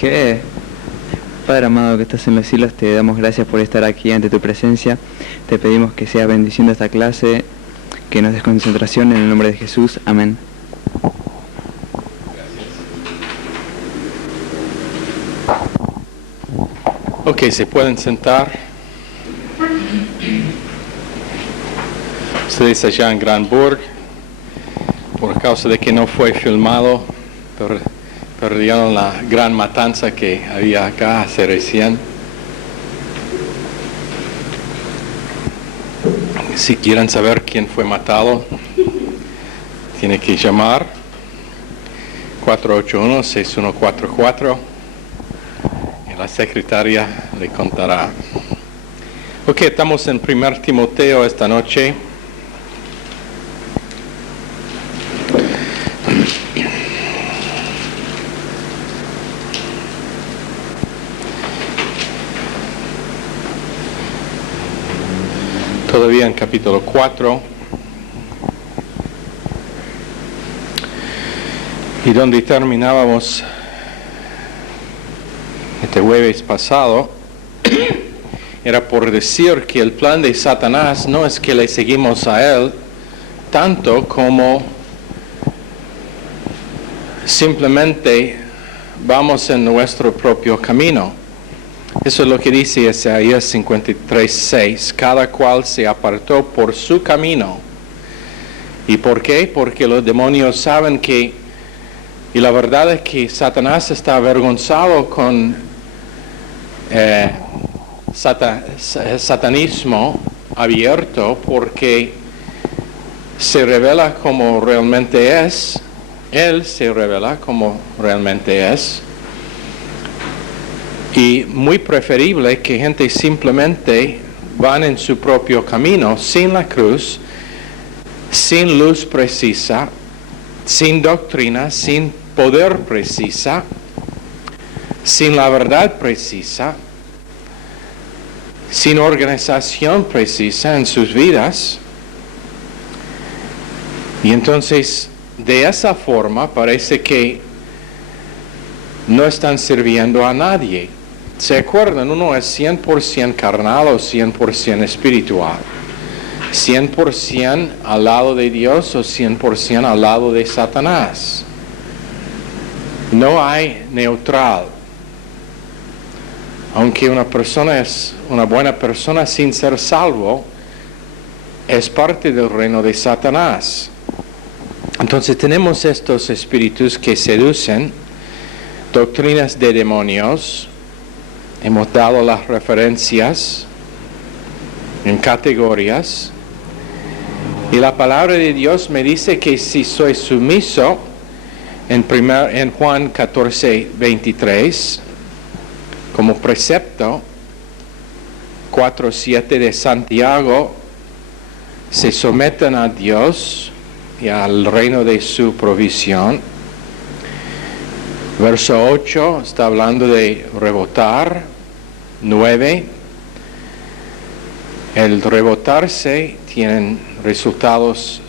¿Qué? Padre amado que estás en los cielos, te damos gracias por estar aquí ante tu presencia. Te pedimos que seas bendiciendo esta clase, que nos des concentración en el nombre de Jesús. Amén. Ok, se pueden sentar. Ustedes allá en Granburg, por causa de que no fue filmado, perdieron la gran matanza que había acá hace recién. Si quieren saber quién fue matado, tiene que llamar 481-6144 y la secretaria le contará. Ok, estamos en 1 Timoteo esta noche. Todavía en capítulo 4, y donde terminábamos este jueves pasado, era por decir que el plan de Satanás no es que le seguimos a él tanto como simplemente vamos en nuestro propio camino. Eso es lo que dice Isaías 53:6. Cada cual se apartó por su camino. ¿Y por qué? Porque los demonios saben que, y la verdad es que Satanás está avergonzado con satanismo abierto, porque se revela como realmente es. Él se revela como realmente es. Y muy preferible que gente simplemente van en su propio camino, sin la cruz, sin luz precisa, sin doctrina, sin poder precisa, sin la verdad precisa, sin organización precisa en sus vidas. Y entonces, de esa forma, parece que no están sirviendo a nadie. ¿Se acuerdan? Uno es 100% carnal o 100% espiritual. 100% al lado de Dios o 100% al lado de Satanás. No hay neutral. Aunque una persona es una buena persona sin ser salvo, es parte del reino de Satanás. Entonces tenemos estos espíritus que seducen, doctrinas de demonios. Hemos dado las referencias en categorías. Y la palabra de Dios me dice que si soy sumiso, en Juan 14:23, como precepto, 4:7 de Santiago, se someten a Dios y al reino de su provisión. Verso 8 está hablando de rebotar. 9. El rebotarse tiene resultados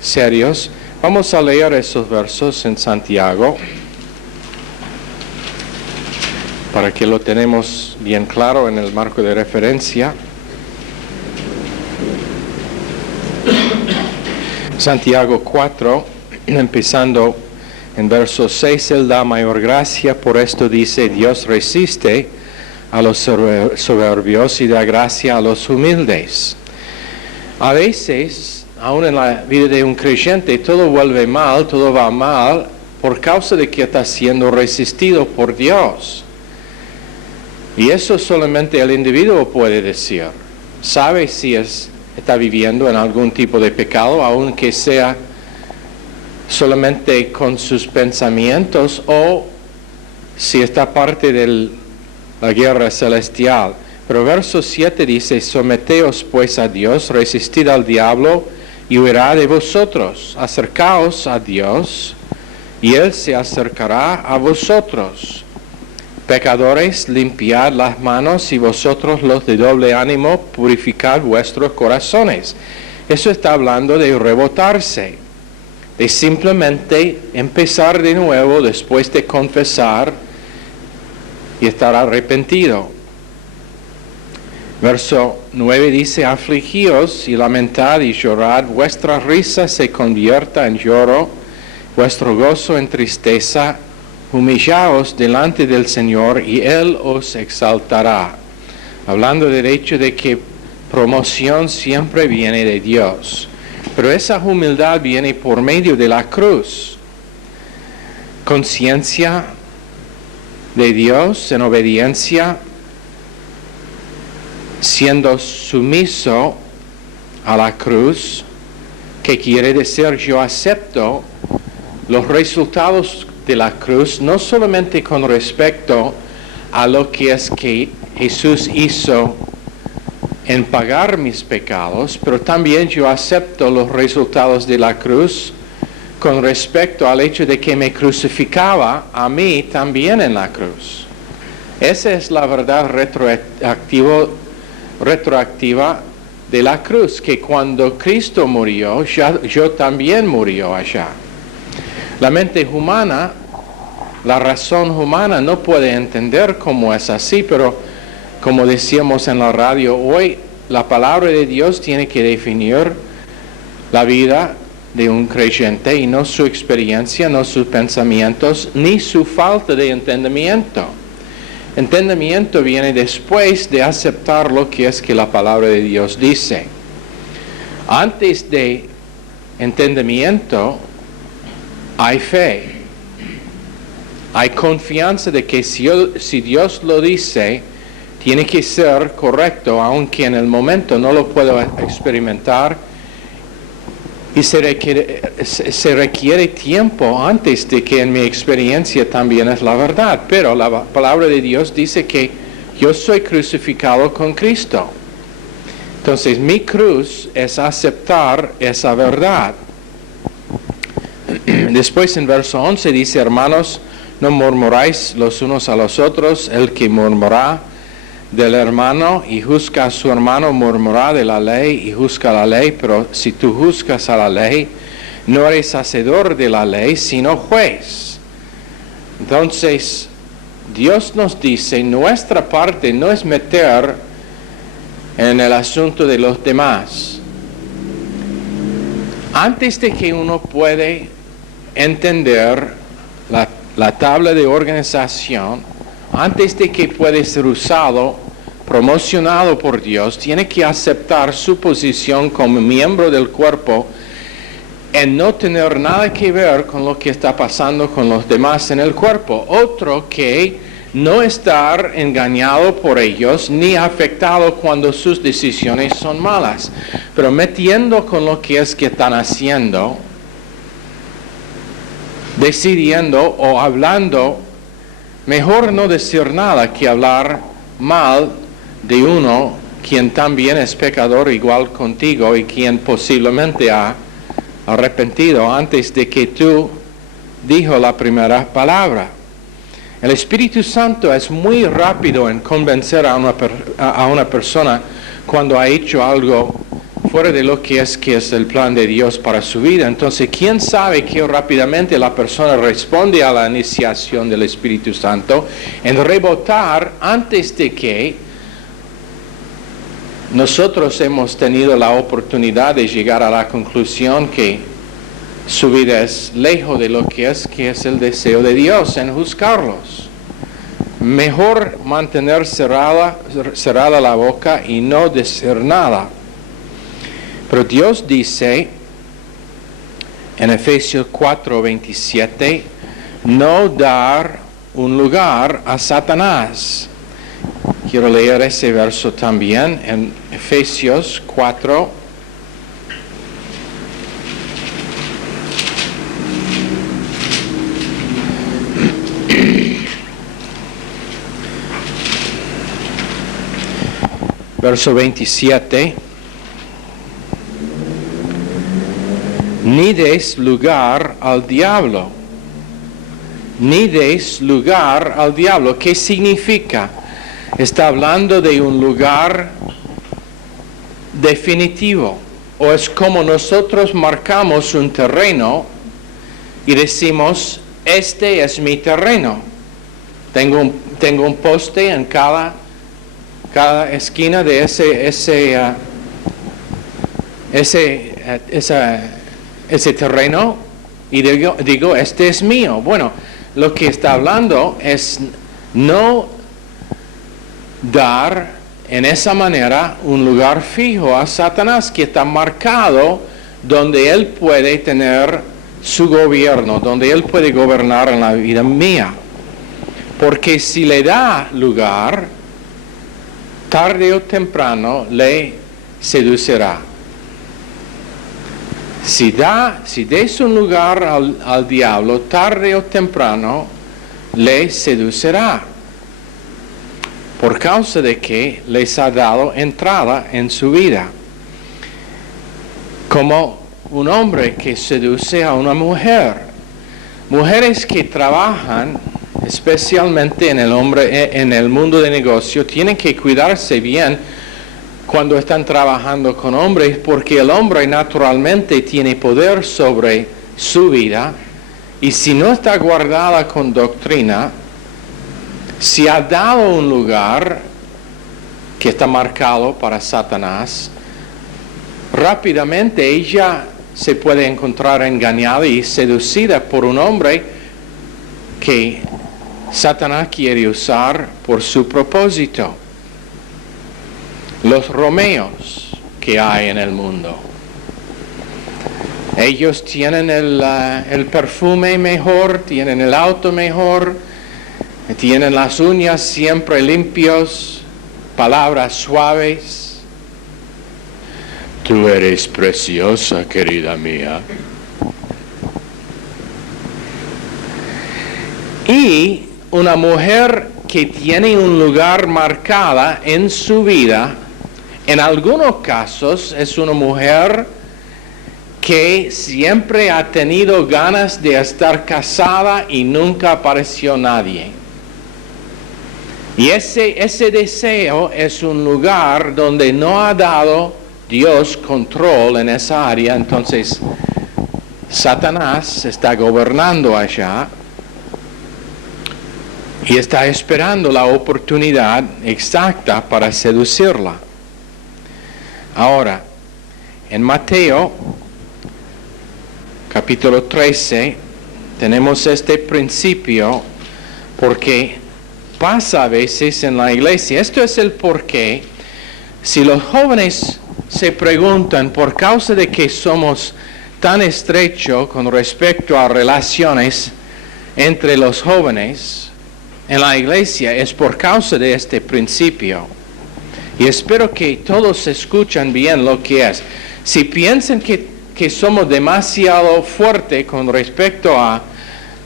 serios. Vamos a leer esos versos en Santiago para que lo tenemos bien claro en el marco de referencia. Santiago 4, empezando en verso 6, Él da mayor gracia, por esto dice, Dios resiste a los soberbios y da gracia a los humildes. A veces, aún en la vida de un creyente, todo vuelve mal, todo va mal, por causa de que está siendo resistido por Dios. Y eso solamente el individuo puede decir. Sabe si está viviendo en algún tipo de pecado, aunque sea solamente con sus pensamientos, o si está parte de la guerra celestial. Pero verso 7 dice, someteos pues a Dios, resistid al diablo y huirá de vosotros. Acercaos a Dios y Él se acercará a vosotros. Pecadores, limpiad las manos, y vosotros los de doble ánimo, purificad vuestros corazones. Eso está hablando de rebotarse, de simplemente empezar de nuevo después de confesar y estar arrepentido. Verso 9 dice, afligíos y lamentad y llorad, vuestra risa se convierta en lloro, vuestro gozo en tristeza, humillaos delante del Señor y Él os exaltará. Hablando del hecho de que promoción siempre viene de Dios, pero esa humildad viene por medio de la cruz. Conciencia de Dios en obediencia, siendo sumiso a la cruz, que quiere decir yo acepto los resultados de la cruz, no solamente con respecto a lo que es que Jesús hizo en pagar mis pecados, pero también yo acepto los resultados de la cruz con respecto al hecho de que me crucificaba a mí también en la cruz. Esa es la verdad retroactiva de la cruz, que cuando Cristo murió, yo también murió allá. La mente humana, la razón humana no puede entender cómo es así, pero como decíamos en la radio hoy, la palabra de Dios tiene que definir la vida de un creyente y no su experiencia, no sus pensamientos, ni su falta de entendimiento. Entendimiento viene después de aceptar lo que es que la palabra de Dios dice. Antes de entendimiento hay fe. Hay confianza de que si Dios lo dice, tiene que ser correcto, aunque en el momento no lo puedo experimentar. Y se requiere tiempo antes de que en mi experiencia también es la verdad. Pero la palabra de Dios dice que yo soy crucificado con Cristo. Entonces mi cruz es aceptar esa verdad. Después en verso 11 dice, hermanos, no murmuráis los unos a los otros. El que murmura del hermano y juzga a su hermano, murmura de la ley y juzga la ley, pero si tú juzgas a la ley, no eres hacedor de la ley, sino juez. Entonces, Dios nos dice, nuestra parte no es meter en el asunto de los demás. Antes de que uno puede entender la tabla de organización, antes de que puede ser usado, promocionado por Dios, tiene que aceptar su posición como miembro del cuerpo en no tener nada que ver con lo que está pasando con los demás en el cuerpo. Otro que no estar engañado por ellos ni afectado cuando sus decisiones son malas, pero metiendo con lo que es que están haciendo, decidiendo o hablando. Mejor no decir nada que hablar mal de uno quien también es pecador igual contigo y quien posiblemente ha arrepentido antes de que tú dijo la primera palabra. El Espíritu Santo es muy rápido en convencer a una persona cuando ha hecho algo fuera de lo que es el plan de Dios para su vida. Entonces, ¿quién sabe qué rápidamente la persona responde a la iniciación del Espíritu Santo en rebotar antes de que nosotros hemos tenido la oportunidad de llegar a la conclusión que su vida es lejos de lo que es el deseo de Dios en juzgarlos? Mejor mantener cerrada la boca y no decir nada. Pero Dios dice en Efesios 4:27, no dar un lugar a Satanás. Quiero leer ese verso también en Efesios 4. Verso 27. Ni des lugar al diablo. Ni des lugar al diablo. ¿Qué significa? Está hablando de un lugar definitivo. O es como nosotros marcamos un terreno y decimos, este es mi terreno. Tengo tengo un poste en cada esquina de ese terreno y digo, este es mío. Bueno, lo que está hablando es no dar en esa manera un lugar fijo a Satanás, que está marcado donde él puede tener su gobierno, donde él puede gobernar en la vida mía. Porque si le da lugar, tarde o temprano le seducirá. Si des un lugar al diablo, tarde o temprano le seducirá. Por causa de que les ha dado entrada en su vida. Como un hombre que seduce a una mujer. Mujeres que trabajan, especialmente en el mundo de negocio, tienen que cuidarse bien cuando están trabajando con hombres, porque el hombre naturalmente tiene poder sobre su vida, y si no está guardada con doctrina, si ha dado un lugar que está marcado para Satanás, rápidamente ella se puede encontrar engañada y seducida por un hombre que Satanás quiere usar por su propósito. Los Romeos que hay en el mundo. Ellos tienen el perfume mejor, tienen el auto mejor, tienen las uñas siempre limpios, palabras suaves. Tú eres preciosa, querida mía. Y una mujer que tiene un lugar marcada en su vida, en algunos casos es una mujer que siempre ha tenido ganas de estar casada y nunca apareció nadie. Y ese deseo es un lugar donde no ha dado Dios control en esa área, entonces Satanás está gobernando allá y está esperando la oportunidad exacta para seducirla. Ahora, en Mateo, capítulo 13, tenemos este principio porque pasa a veces en la iglesia. Esto es el porqué. Si los jóvenes se preguntan por causa de que somos tan estrechos con respecto a relaciones entre los jóvenes en la iglesia, es por causa de este principio. Y espero que todos escuchen bien lo que es. Si piensan que somos demasiado fuertes con respecto a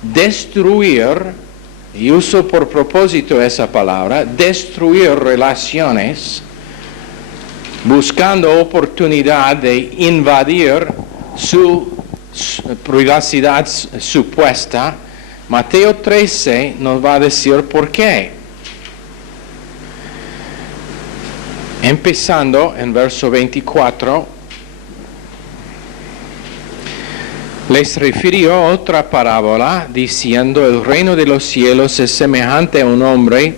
destruir, y uso por propósito esa palabra, destruir relaciones, buscando oportunidad de invadir su privacidad supuesta, Mateo 13 nos va a decir por qué. Empezando en verso 24, les refirió otra parábola diciendo: el reino de los cielos es semejante a un hombre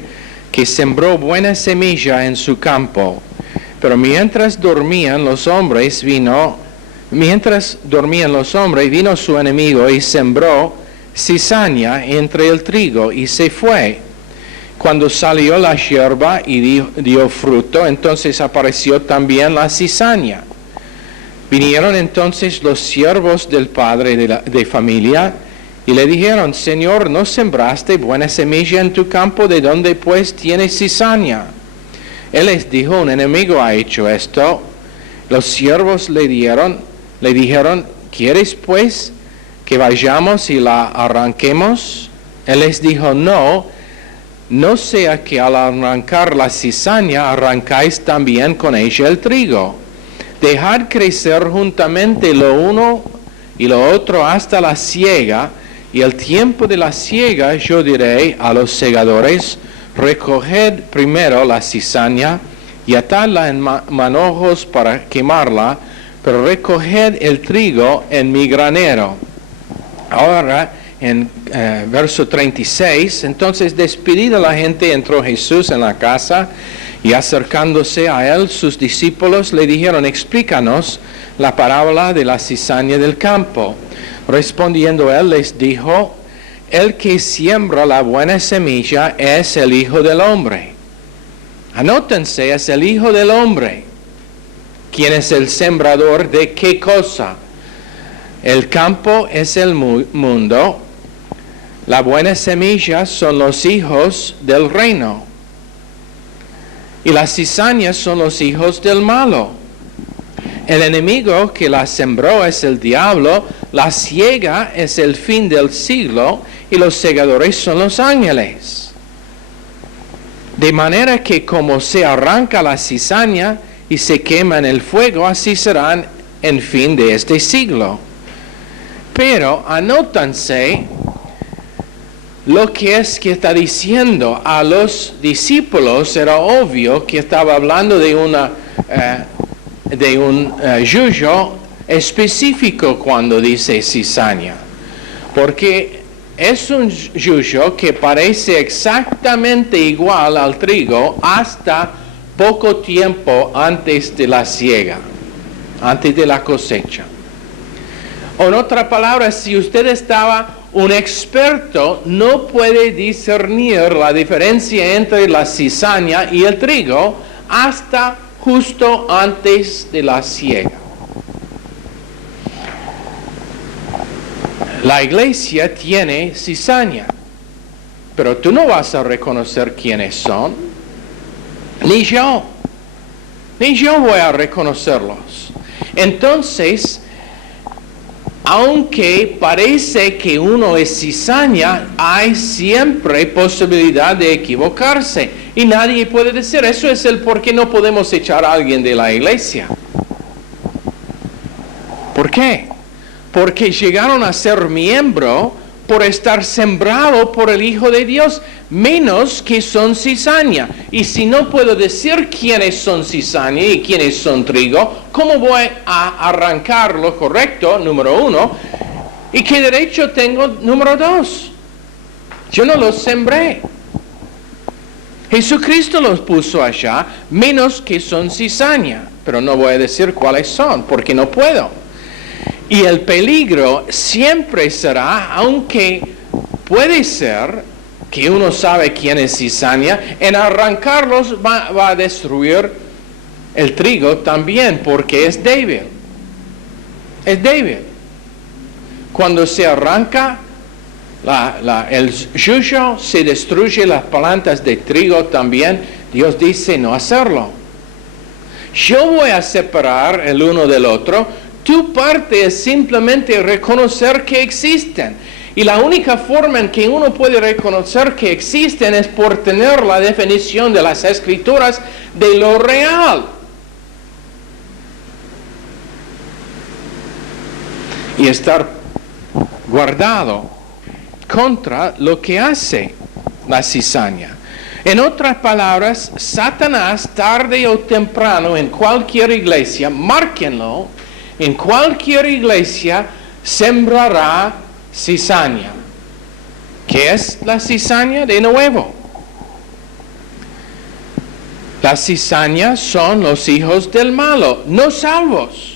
que sembró buena semilla en su campo. Pero mientras dormían los hombres, vino su enemigo y sembró cizaña entre el trigo y se fue. Cuando salió la hierba y dio fruto, entonces apareció también la cizaña. Vinieron entonces los siervos del padre de familia y le dijeron: Señor, ¿no sembraste buena semilla en tu campo? ¿De dónde pues tienes cizaña? Él les dijo: un enemigo ha hecho esto. Los siervos le dijeron: ¿quieres pues que vayamos y la arranquemos? Él les dijo: no sea que al arrancar la cizaña arrancáis también con ella el trigo. Dejad crecer juntamente lo uno y lo otro hasta la siega, y el tiempo de la siega yo diré a los segadores: recoged primero la cizaña y atadla en manojos para quemarla, pero recoged el trigo en mi granero. Ahora en verso 36. Entonces, despedida la gente, entró Jesús en la casa, y acercándose a él, sus discípulos le dijeron: explícanos la parábola de la cizaña del campo. Respondiendo él les dijo: el que siembra la buena semilla es el Hijo del Hombre. Anótense, es el Hijo del Hombre. ¿Quién es el sembrador de qué cosa? El campo es el mundo. La buena semilla son los hijos del reino. Y las cizañas son los hijos del malo. El enemigo que la sembró es el diablo. La siega es el fin del siglo. Y los segadores son los ángeles. De manera que como se arranca la cizaña y se quema en el fuego, así serán en fin de este siglo. Pero anótanse lo que es que está diciendo a los discípulos. Era obvio que estaba hablando de un yuyo específico cuando dice cizaña, porque es un yuyo que parece exactamente igual al trigo hasta poco tiempo antes de la siega, antes de la cosecha. En otras palabras, si usted estaba un experto, no puede discernir la diferencia entre la cizaña y el trigo hasta justo antes de la siega. La iglesia tiene cizaña, pero tú no vas a reconocer quiénes son, ni yo voy a reconocerlos. Entonces, aunque parece que uno es cizaña, hay siempre posibilidad de equivocarse. Y nadie puede decir, eso es el por qué no podemos echar a alguien de la iglesia. ¿Por qué? Porque llegaron a ser miembro por estar sembrado por el Hijo de Dios, menos que son cizaña. Y si no puedo decir quiénes son cizaña y quiénes son trigo, ¿cómo voy a arrancar lo correcto, número uno? ¿Y qué derecho tengo, número dos? Yo no los sembré. Jesucristo los puso allá, menos que son cizaña. Pero no voy a decir cuáles son, porque no puedo. Y el peligro siempre será, aunque puede ser que uno sabe quién es cizaña, en arrancarlos va a destruir el trigo también, porque es débil. Es débil. Cuando se arranca el yuyo, se destruye las plantas de trigo también. Dios dice no hacerlo. Yo voy a separar el uno del otro. Tu parte es simplemente reconocer que existen. Y la única forma en que uno puede reconocer que existen es por tener la definición de las Escrituras de lo real. Y estar guardado contra lo que hace la cizaña. En otras palabras, Satanás tarde o temprano en cualquier iglesia, márquenlo, en cualquier iglesia sembrará cizaña. ¿Qué es la cizaña? De nuevo, las cizañas son los hijos del malo, no salvos.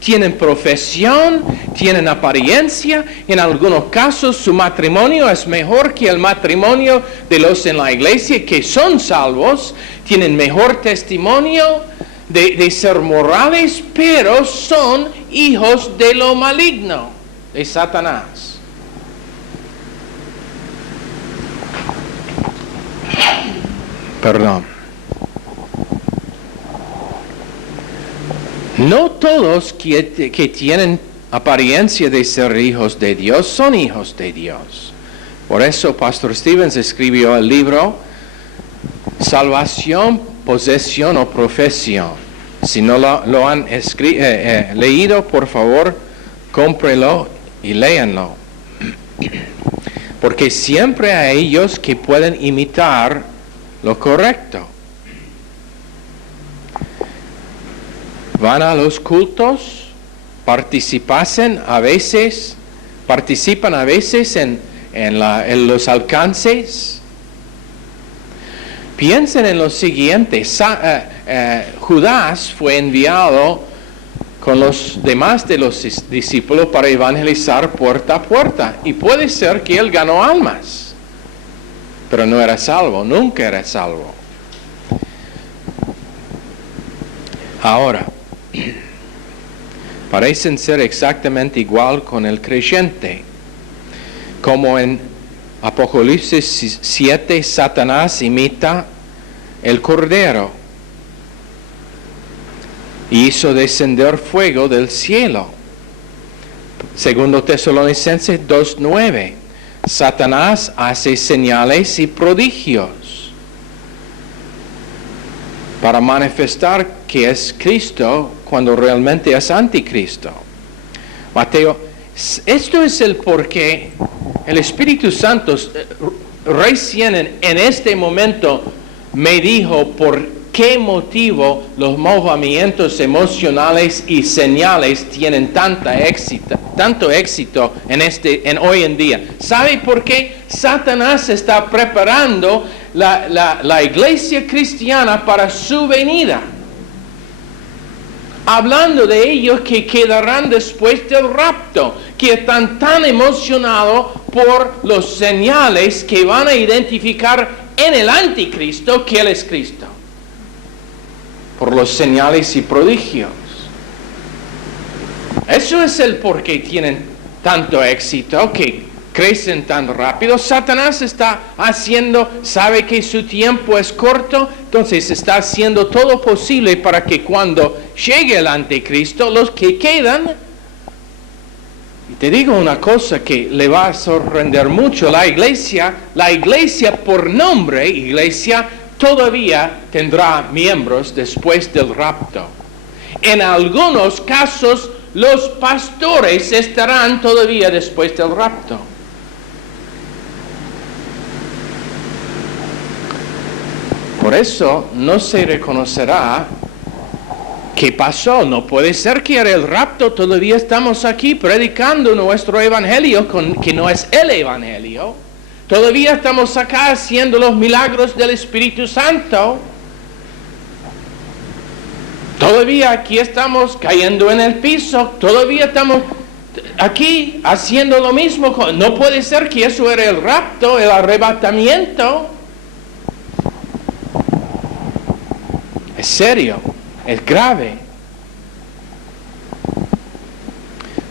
Tienen profesión, tienen apariencia, en algunos casos su matrimonio es mejor que el matrimonio de los en la iglesia que son salvos, tienen mejor testimonio de ser morales, pero son hijos de lo maligno, de Satanás. Perdón. No todos que tienen apariencia de ser hijos de Dios son hijos de Dios. Por eso Pastor Stevens escribió el libro Salvación, Posesión o Profesión. Si no lo han leído, por favor, cómprelo y léanlo. Porque siempre hay ellos que pueden imitar lo correcto. Van a los cultos, participasen a veces participan a veces en los alcances. Piensen en lo siguiente, Judas fue enviado con los demás de los discípulos para evangelizar puerta a puerta. Y puede ser que él ganó almas, pero no era salvo, nunca era salvo. Ahora, parecen ser exactamente igual con el creyente. Como en Apocalipsis 7, Satanás imita el Cordero y hizo descender fuego del cielo. Segundo Tesalonicenses 2:9, Satanás hace señales y prodigios para manifestar que es Cristo cuando realmente es anticristo. Mateo, esto es el porqué el Espíritu Santo recién en este momento me dijo por qué motivo los movimientos emocionales y señales tienen tanto éxito en hoy en día. ¿Sabe por qué? Satanás está preparando la iglesia cristiana para su venida. Hablando de ellos que quedarán después del rapto, que están tan emocionados por los señales que van a identificar en el anticristo que Él es Cristo. Por los señales y prodigios. Eso es el por qué tienen tanto éxito, que crecen tan rápido. Satanás está sabe que su tiempo es corto, entonces está haciendo todo posible para que cuando llegue el anticristo, los que quedan, y te digo una cosa que le va a sorprender mucho, la iglesia por nombre, iglesia, todavía tendrá miembros después del rapto. En algunos casos, los pastores estarán todavía después del rapto. Por eso no se reconocerá qué pasó. No puede ser que era el rapto. Todavía estamos aquí predicando nuestro evangelio, que no es el evangelio. Todavía estamos acá haciendo los milagros del Espíritu Santo. Todavía aquí estamos cayendo en el piso. Todavía estamos aquí haciendo lo mismo. No puede ser que eso era el rapto, el arrebatamiento. Es serio, es grave.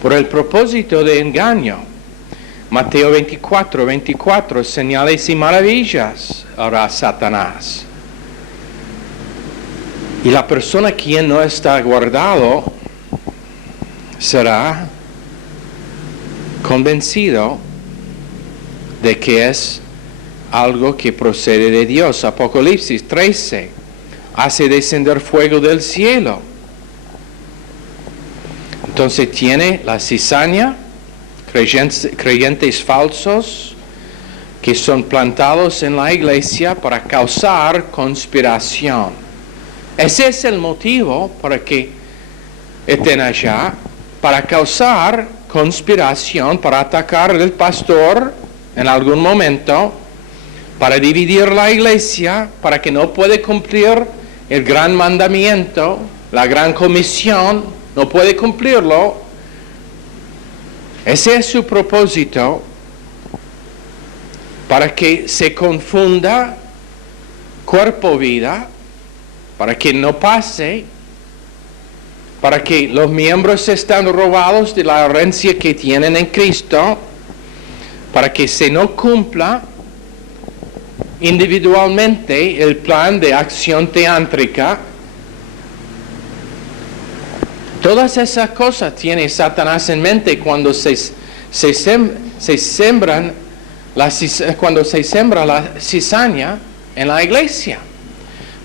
Por el propósito de engaño, Mateo 24, señales y maravillas hará Satanás. Y la persona quien no está guardado será convencido de que es algo que procede de Dios. Apocalipsis 13. Hace descender fuego del cielo. Entonces tiene la cizaña, creyentes falsos que son plantados en la iglesia para causar conspiración. Ese es el motivo para que estén allá, para causar conspiración, para atacar al pastor en algún momento, para dividir la iglesia, para que no puede cumplir el gran mandamiento, la gran comisión, no puede cumplirlo. Ese es su propósito, para que se confunda cuerpo-vida, para que no pase, para que los miembros estén robados de la herencia que tienen en Cristo, para que se no cumpla individualmente el plan de acción teántrica. Todas esas cosas tiene Satanás en mente cuando se siembra la cizaña en la iglesia.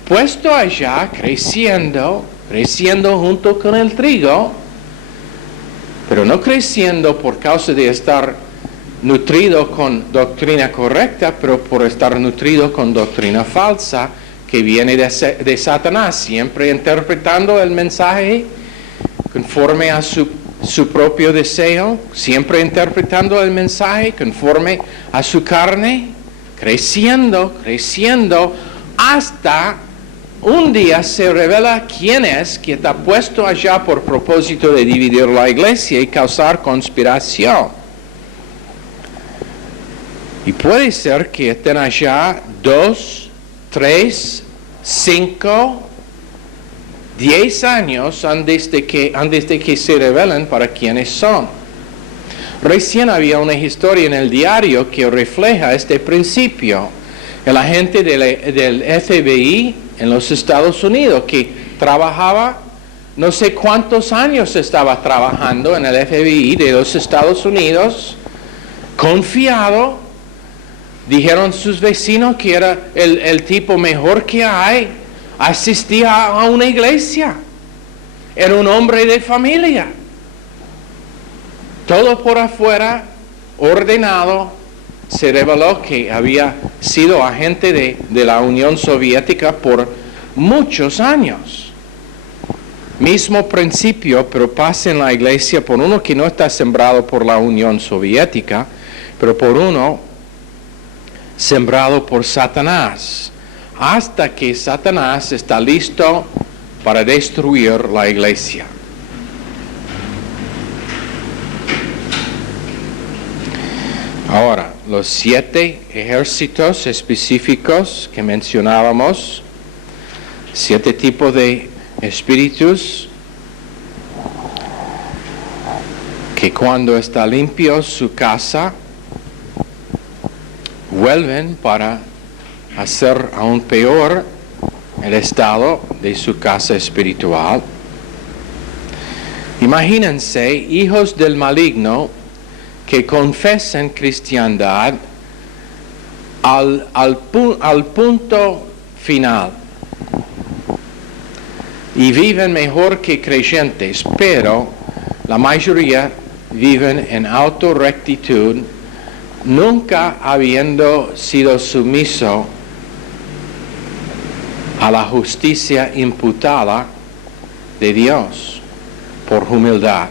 Puesto allá, creciendo junto con el trigo, pero no creciendo por causa de estar nutrido con doctrina correcta, pero por estar nutrido con doctrina falsa que viene de Satanás, siempre interpretando el mensaje conforme a su su propio deseo, siempre interpretando el mensaje conforme a su carne, creciendo, hasta un día se revela quién es que está puesto allá por propósito de dividir la iglesia y causar conspiración. Y puede ser que estén allá 2, 3, 5, 10 años antes de que se revelen para quiénes son. Recién había una historia en el diario que refleja este principio. El agente del FBI en los Estados Unidos que trabajaba, no sé cuántos años estaba trabajando en el FBI de los Estados Unidos, confiado. Dijeron sus vecinos que era el tipo mejor que hay. Asistía a una iglesia. Era un hombre de familia. Todo por afuera, ordenado. Se reveló que había sido agente de la Unión Soviética por muchos años. Mismo principio, pero pasa en la iglesia por uno que no está sembrado por la Unión Soviética, pero por uno sembrado por Satanás, hasta que Satanás está listo para destruir la iglesia. Ahora, los 7 ejércitos específicos que mencionábamos, 7 tipos de espíritus, que cuando está limpio su casa, vuelven para hacer aún peor el estado de su casa espiritual. Imagínense hijos del maligno que confesan cristiandad al punto final y viven mejor que creyentes, pero la mayoría viven en autorrectitud, nunca habiendo sido sumiso a la justicia imputada de Dios por humildad.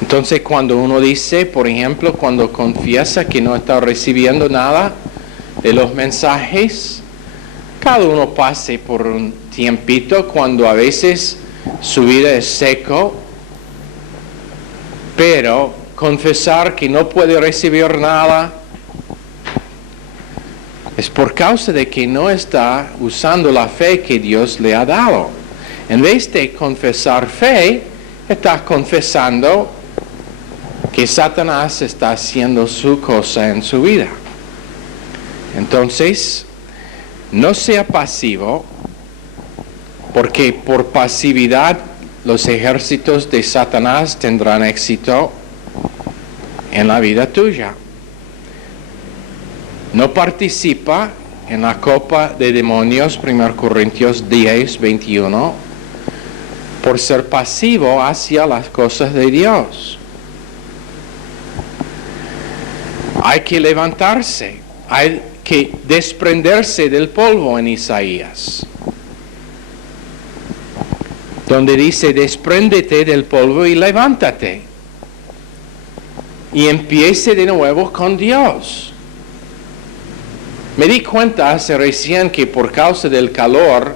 Entonces, cuando uno dice, por ejemplo, cuando confiesa que no está recibiendo nada de los mensajes, cada uno pase por un tiempito cuando a veces su vida es seco, pero confesar que no puede recibir nada es por causa de que no está usando la fe que Dios le ha dado. En vez de confesar fe, está confesando que Satanás está haciendo su cosa en su vida. Entonces, no sea pasivo, porque por pasividad los ejércitos de Satanás tendrán éxito en la vida tuya. No participa en la copa de demonios, 1 Corintios 10, 21, por ser pasivo hacia las cosas de Dios. Hay que levantarse, hay que desprenderse del polvo en Isaías, donde dice, despréndete del polvo y levántate, y empiece de nuevo con Dios. Me di cuenta hace recién que por causa del calor,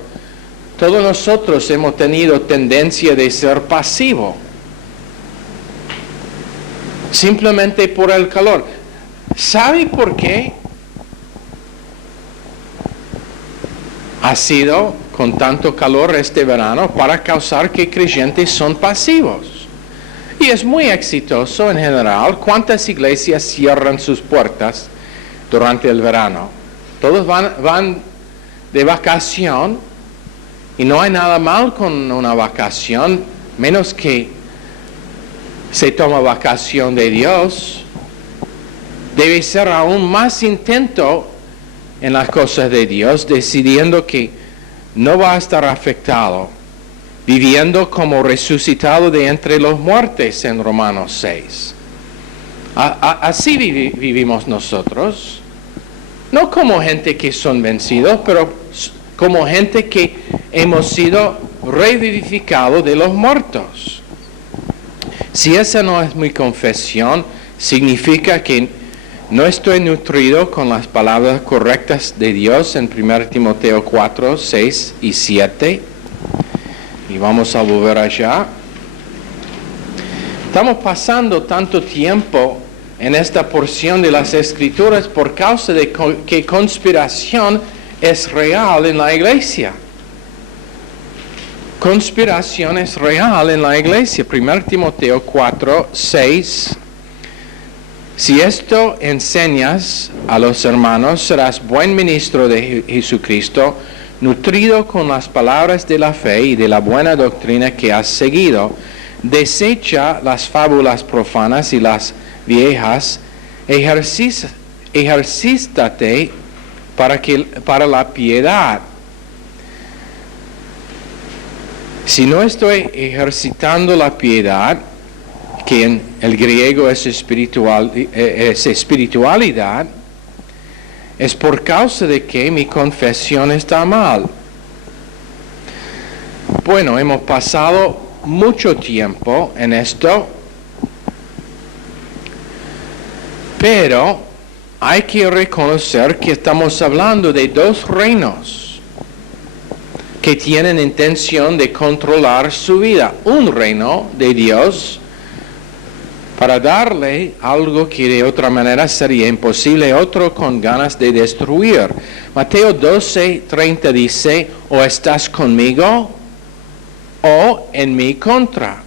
todos nosotros hemos tenido tendencia de ser pasivo, simplemente por el calor. ¿Sabe por qué? Ha sido con tanto calor este verano para causar que creyentes son pasivos. Y es muy exitoso en general. ¿Cuántas iglesias cierran sus puertas durante el verano? Todos van de vacación y no hay nada mal con una vacación, menos que se toma vacación de Dios. Debe ser aún más intento en las cosas de Dios, decidiendo que no va a estar afectado, viviendo como resucitado de entre los muertos en Romanos 6. Así vivimos nosotros, no como gente que son vencidos, pero como gente que hemos sido revivificados de los muertos. Si esa no es mi confesión, significa que no estoy nutrido con las palabras correctas de Dios en 1 Timoteo 4, 6 y 7. Y vamos a volver allá. Estamos pasando tanto tiempo en esta porción de las Escrituras por causa de que conspiración es real en la iglesia. Conspiración es real en la iglesia. 1 Timoteo 4, 6. Si esto enseñas a los hermanos, serás buen ministro de Jesucristo, nutrido con las palabras de la fe y de la buena doctrina que has seguido. Desecha las fábulas profanas y las viejas, ejercítate para la piedad. Si no estoy ejercitando la piedad, que en el griego es espiritualidad, es por causa de que mi confesión está mal. Bueno, hemos pasado mucho tiempo en esto, pero hay que reconocer que estamos hablando de dos reinos que tienen intención de controlar su vida. Un reino de Dios para darle algo que de otra manera sería imposible, otro con ganas de destruir. Mateo 12:30 dice, o estás conmigo o en mi contra.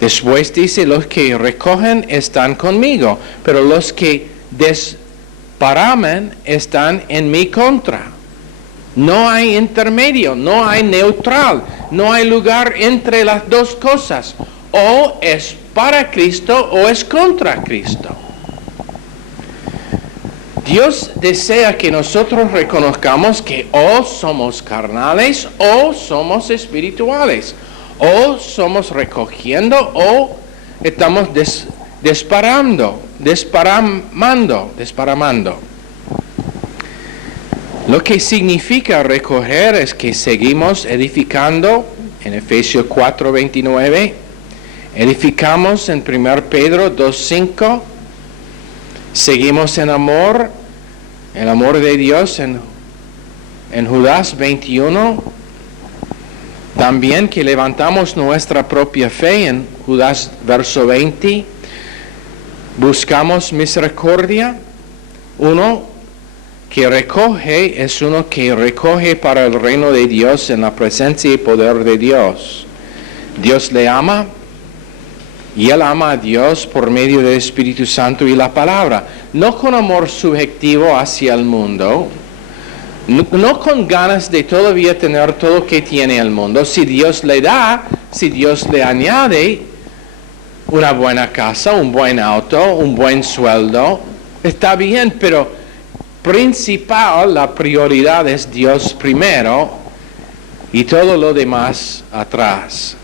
Después dice, los que recogen están conmigo, pero los que desparaman están en mi contra. No hay intermedio, no hay neutral, no hay lugar entre las dos cosas. O es para Cristo o es contra Cristo. Dios desea que nosotros reconozcamos que o somos carnales o somos espirituales. O somos recogiendo o estamos desparamando. Lo que significa recoger es que seguimos edificando en Efesios 4:29. Edificamos en 1 Pedro 2:5. Seguimos en amor, el amor de Dios en Judas 21. También que levantamos nuestra propia fe en Judas verso 20. Buscamos misericordia. Uno que recoge es uno que recoge para el reino de Dios en la presencia y poder de Dios. Dios le ama. Y él ama a Dios por medio del Espíritu Santo y la palabra. No con amor subjetivo hacia el mundo. No con ganas de todavía tener todo lo que tiene el mundo. Si Dios le da, si Dios le añade una buena casa, un buen auto, un buen sueldo, está bien, pero principal, la prioridad es Dios primero y todo lo demás atrás.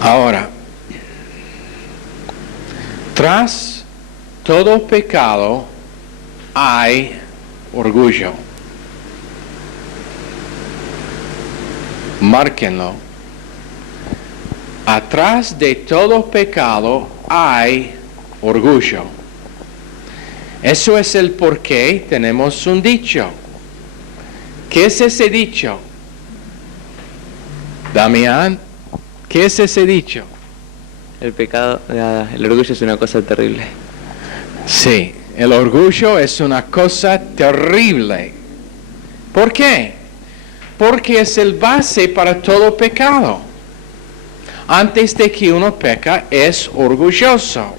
Ahora, tras todo pecado hay orgullo. Márquenlo. Atrás de todo pecado hay orgullo. Eso es el por qué tenemos un dicho. ¿Qué es ese dicho? Damián, ¿qué es ese dicho? El orgullo es una cosa terrible. Sí, el orgullo es una cosa terrible. ¿Por qué? Porque es el base para todo pecado. Antes de que uno peca, es orgulloso.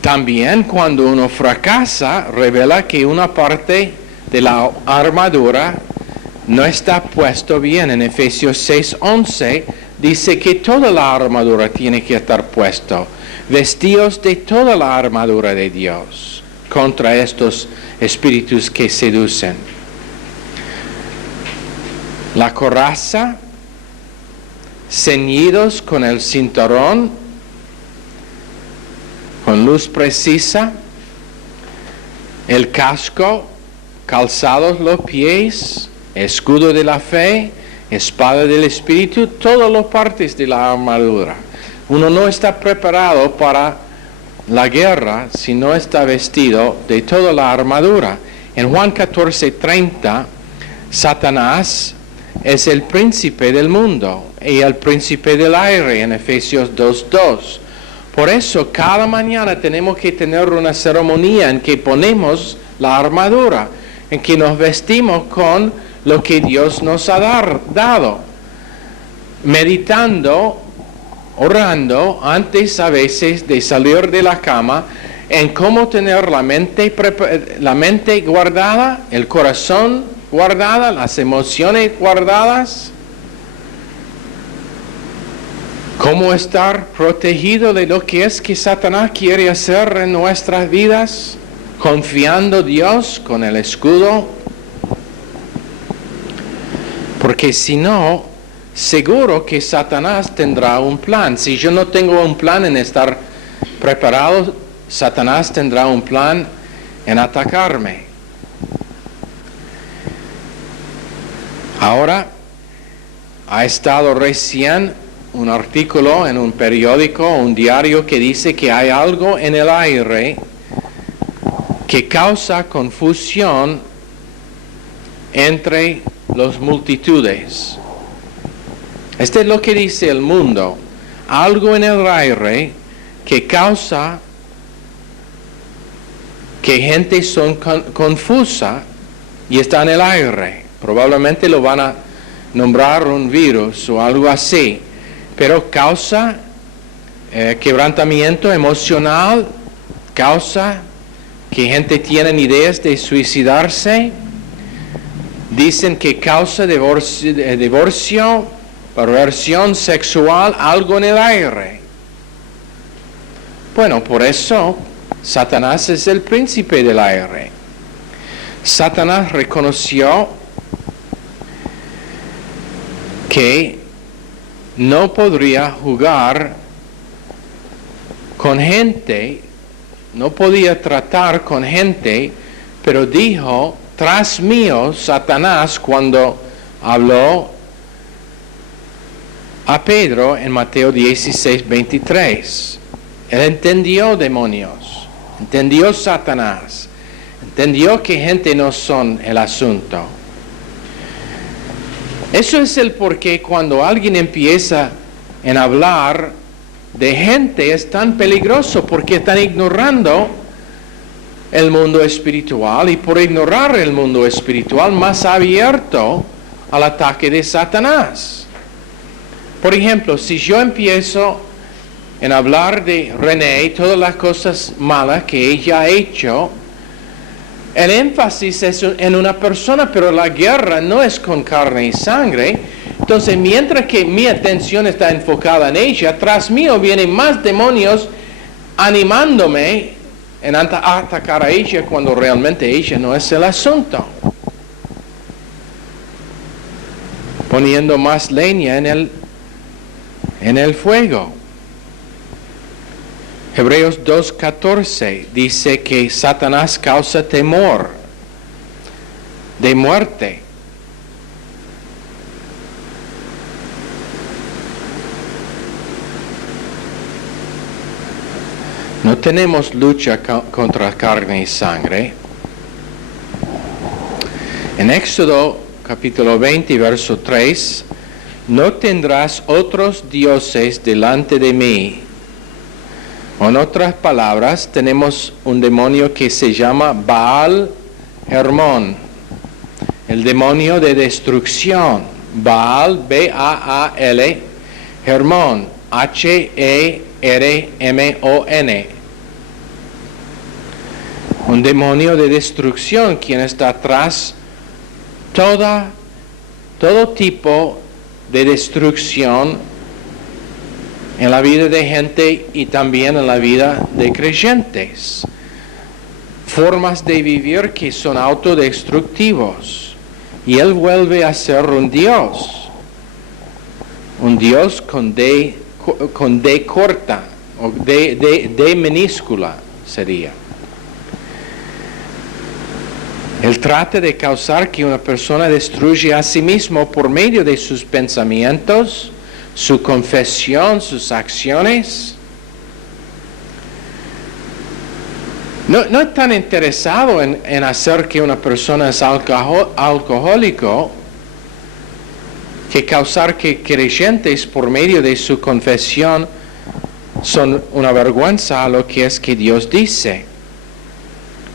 También cuando uno fracasa, revela que una parte de la armadura no está puesto bien. En Efesios 6:11 dice que toda la armadura tiene que estar puesto. Vestidos de toda la armadura de Dios contra estos espíritus que seducen. La coraza, ceñidos con el cinturón, con luz precisa, el casco, calzados los pies, escudo de la fe, espada del Espíritu, todas las partes de la armadura. Uno no está preparado para la guerra si no está vestido de toda la armadura. En Juan 14:30, Satanás es el príncipe del mundo y el príncipe del aire en Efesios 2:2. Por eso cada mañana tenemos que tener una ceremonia en que ponemos la armadura, en que nos vestimos con lo que Dios nos ha dado, meditando, orando antes a veces de salir de la cama, en cómo tener la mente guardada, el corazón guardada, las emociones guardadas, cómo estar protegido de lo que es que Satanás quiere hacer en nuestras vidas, confiando en Dios con el escudo, porque si no, seguro que Satanás tendrá un plan. Si yo no tengo un plan en estar preparado, Satanás tendrá un plan en atacarme. Ahora, ha estado recién un artículo en un periódico, un diario, que dice que hay algo en el aire que causa confusión entre las multitudes. Esto es lo que dice el mundo. Algo en el aire que causa que gente son confusa y está en el aire. Probablemente lo van a nombrar un virus o algo así, pero causa quebrantamiento emocional, causa que gente tiene ideas de suicidarse, dicen que causa divorcio, perversión sexual, algo en el aire. Bueno, por eso Satanás es el príncipe del aire. Satanás reconoció que no podría jugar con gente, no podía tratar con gente, pero dijo, tras mío, Satanás, cuando habló a Pedro en Mateo 16:23. Él entendió demonios, entendió Satanás, entendió que gente no son el asunto. Eso es el porqué cuando alguien empieza en hablar de gente es tan peligroso, porque están ignorando el mundo espiritual, y por ignorar el mundo espiritual más abierto al ataque de Satanás. Por ejemplo, si yo empiezo en hablar de René, todas las cosas malas que ella ha hecho, el énfasis es en una persona, pero la guerra no es con carne y sangre. Entonces, mientras que mi atención está enfocada en ella, tras mío vienen más demonios animándome en atacar a ella cuando realmente ella no es el asunto. Poniendo más leña en el fuego. Hebreos 2:14 dice que Satanás causa temor de muerte. No tenemos lucha contra carne y sangre. En Éxodo capítulo 20, verso 3, no tendrás otros dioses delante de mí. En otras palabras, tenemos un demonio que se llama Baal Hermón, el demonio de destrucción. Baal, B-A-A-L, Hermón, H-E-R-M-O-N. Un demonio de destrucción, quien está atrás todo tipo de destrucción en la vida de gente y también en la vida de creyentes. Formas de vivir que son autodestructivos. Y él vuelve a ser un Dios con D corta, o D minúscula sería. Él trata de causar que una persona destruya a sí mismo por medio de sus pensamientos, su confesión, sus acciones. No es tan interesado en hacer que una persona es alcohólico que causar que creyentes por medio de su confesión son una vergüenza a lo que es que Dios dice.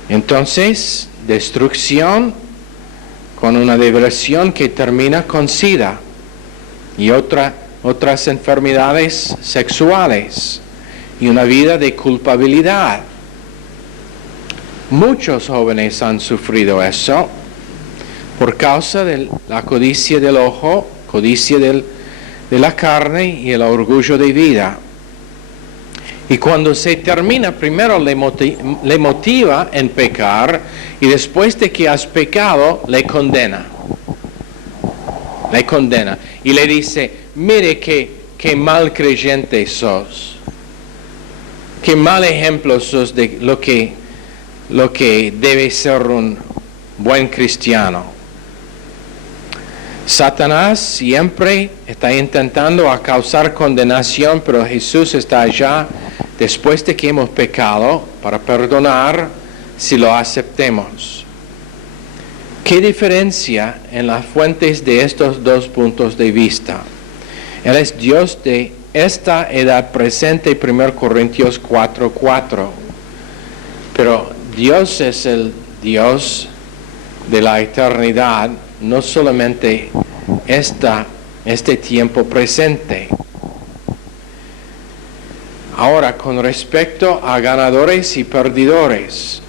Entonces, destrucción con una diversión que termina con SIDA y otras enfermedades sexuales y una vida de culpabilidad. Muchos jóvenes han sufrido eso por causa de la codicia del ojo, codicia de la carne y el orgullo de vida. Y cuando se termina, primero le motiva en pecar y después de que has pecado, le condena. Le condena. Y le dice, mire qué mal creyente sos. Qué mal ejemplo sos de lo que debe ser un buen cristiano. Satanás siempre está intentando causar condenación, pero Jesús está allá después de que hemos pecado para perdonar si lo aceptemos. ¿Qué diferencia en las fuentes de estos dos puntos de vista? Él es Dios de esta edad presente, 1 Corintios 4:4. Pero Dios es el Dios de la eternidad, no solamente este tiempo presente. Ahora, con respecto a ganadores y perdedores,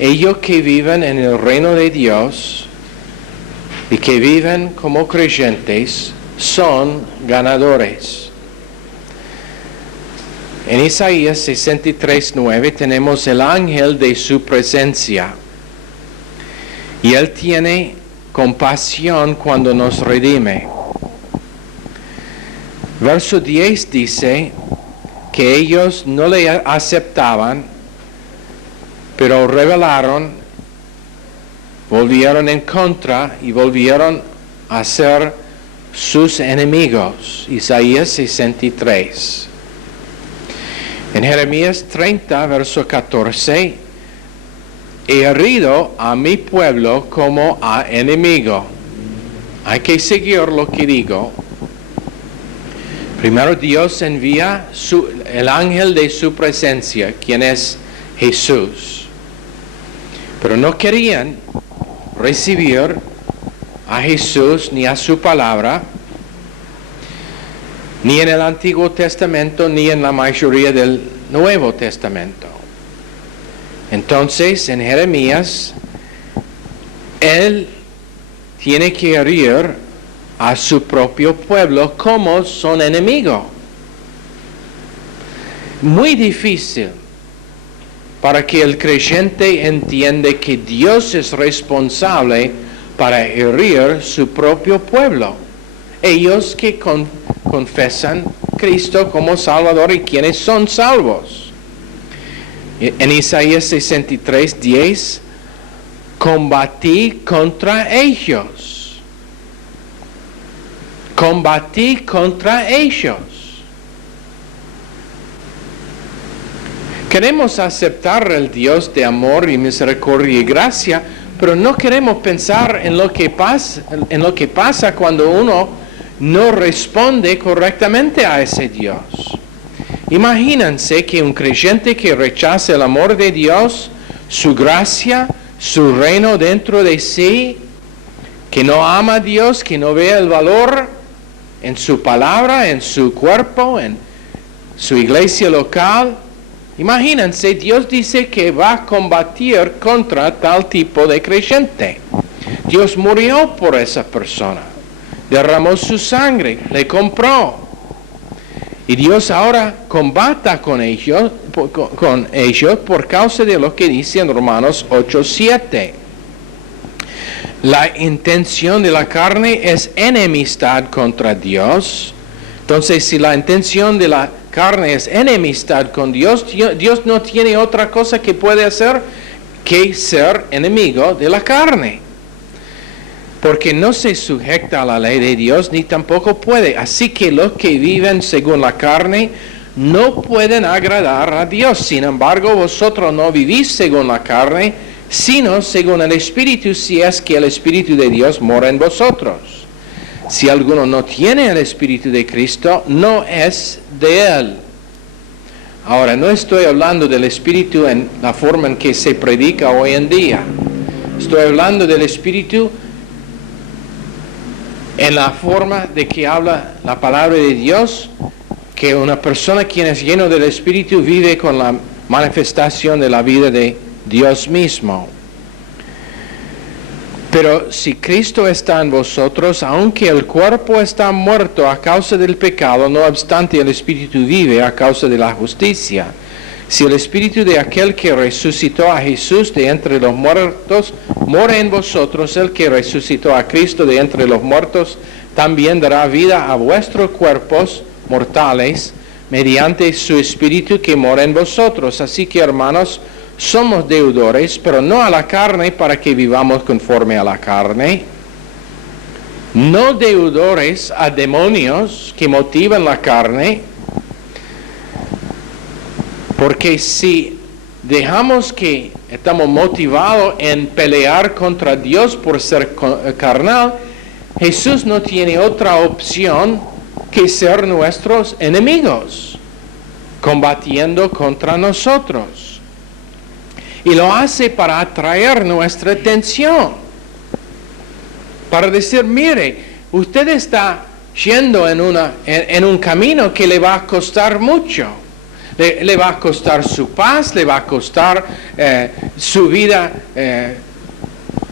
ellos que viven en el reino de Dios y que viven como creyentes son ganadores. En Isaías 63:9 tenemos el ángel de su presencia y él tiene compasión cuando nos redime. Verso 10 dice que ellos no le aceptaban, pero rebelaron, volvieron en contra y volvieron a ser sus enemigos. Isaías 63. En Jeremías 30, verso 14, he herido a mi pueblo como a enemigo. Hay que seguir lo que digo. Primero Dios envía el ángel de su presencia, quien es Jesús. Pero no querían recibir a Jesús ni a su palabra, ni en el Antiguo Testamento, ni en la mayoría del Nuevo Testamento. Entonces, en Jeremías, él tiene que herir a su propio pueblo como son enemigos. Muy difícil para que el creyente entienda que Dios es responsable para herir su propio pueblo. Ellos que confesan Cristo como Salvador y quienes son salvos. En Isaías 63:10, combatí contra ellos. Combatí contra ellos. Queremos aceptar el Dios de amor y misericordia y gracia, pero no queremos pensar en lo que pasa cuando uno no responde correctamente a ese Dios. Imagínense que un creyente que rechaza el amor de Dios, su gracia, su reino dentro de sí, que no ama a Dios, que no ve el valor en su palabra, en su cuerpo, en su iglesia local. Imagínense, Dios dice que va a combatir contra tal tipo de creyente. Dios murió por esa persona, derramó su sangre, le compró. Y Dios ahora combata con ellos por causa de lo que dice en Romanos 8:7. La intención de la carne es enemistad contra Dios. Entonces, si la intención de la carne es enemistad con Dios, Dios no tiene otra cosa que puede hacer que ser enemigo de la carne. Porque no se sujeta a la ley de Dios ni tampoco puede. Así que los que viven según la carne no pueden agradar a Dios. Sin embargo, vosotros no vivís según la carne, sino según el Espíritu, si es que el Espíritu de Dios mora en vosotros. Si alguno no tiene el Espíritu de Cristo, no es de Él. Ahora, no estoy hablando del Espíritu en la forma en que se predica hoy en día. Estoy hablando del Espíritu en la forma de que habla la palabra de Dios, que una persona quien es lleno del Espíritu vive con la manifestación de la vida de Dios mismo. Pero si Cristo está en vosotros, aunque el cuerpo está muerto a causa del pecado, no obstante el Espíritu vive a causa de la justicia. Si el Espíritu de aquel que resucitó a Jesús de entre los muertos mora en vosotros, el que resucitó a Cristo de entre los muertos también dará vida a vuestros cuerpos mortales mediante su Espíritu que mora en vosotros. Así que, hermanos, somos deudores, pero no a la carne para que vivamos conforme a la carne. No deudores a demonios que motivan la carne. Porque si dejamos que estamos motivados en pelear contra Dios por ser carnal, Jesús no tiene otra opción que ser nuestros enemigos, combatiendo contra nosotros. Y lo hace para atraer nuestra atención, para decir, mire, usted está yendo en un camino que le va a costar mucho. Le va a costar su paz, le va a costar su vida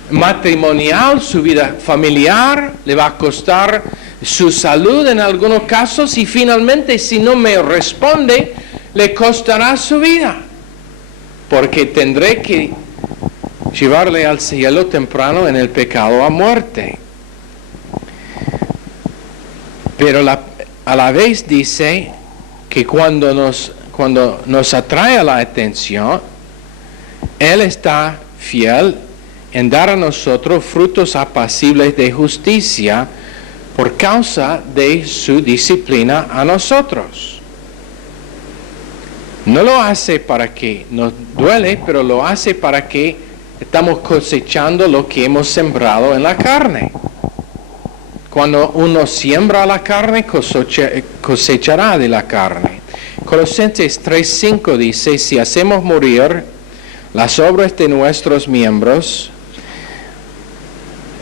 matrimonial, su vida familiar, le va a costar su salud en algunos casos y finalmente si no me responde, le costará su vida, porque tendré que llevarle al cielo temprano en el pecado a muerte. Pero a la vez dice que cuando nos atrae la atención, Él está fiel en dar a nosotros frutos apacibles de justicia por causa de su disciplina a nosotros. No lo hace para que nos duele, pero lo hace para que estamos cosechando lo que hemos sembrado en la carne. Cuando uno siembra la carne, cosechará de la carne. Colosenses 3:5 dice, si hacemos morir las obras de nuestros miembros,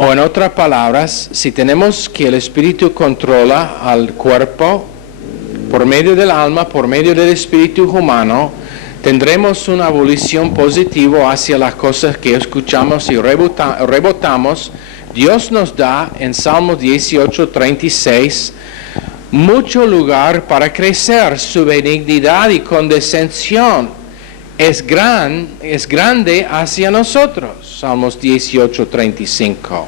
o en otras palabras, si tenemos que el Espíritu controla al cuerpo por medio del alma, por medio del espíritu humano, tendremos una abolición positiva hacia las cosas que escuchamos y rebotamos. Dios nos da en Salmos 18:36 mucho lugar para crecer. Su benignidad y condescensión es grande hacia nosotros. Salmos 18:35.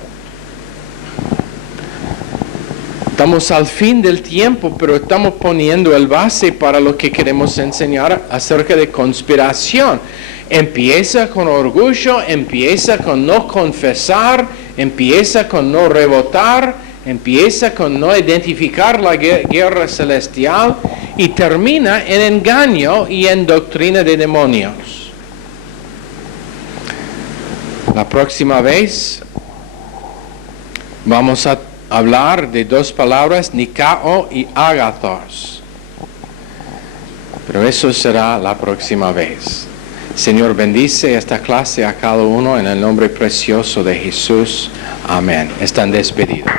Estamos al fin del tiempo, pero estamos poniendo el base para lo que queremos enseñar acerca de conspiración. Empieza con orgullo, empieza con no confesar, empieza con no rebotar, empieza con no identificar la guerra celestial y termina en engaño y en doctrina de demonios. La próxima vez vamos a hablar de dos palabras, nikao y agathos. Pero eso será la próxima vez. Señor, bendice esta clase a cada uno en el nombre precioso de Jesús. Amén. Están despedidos.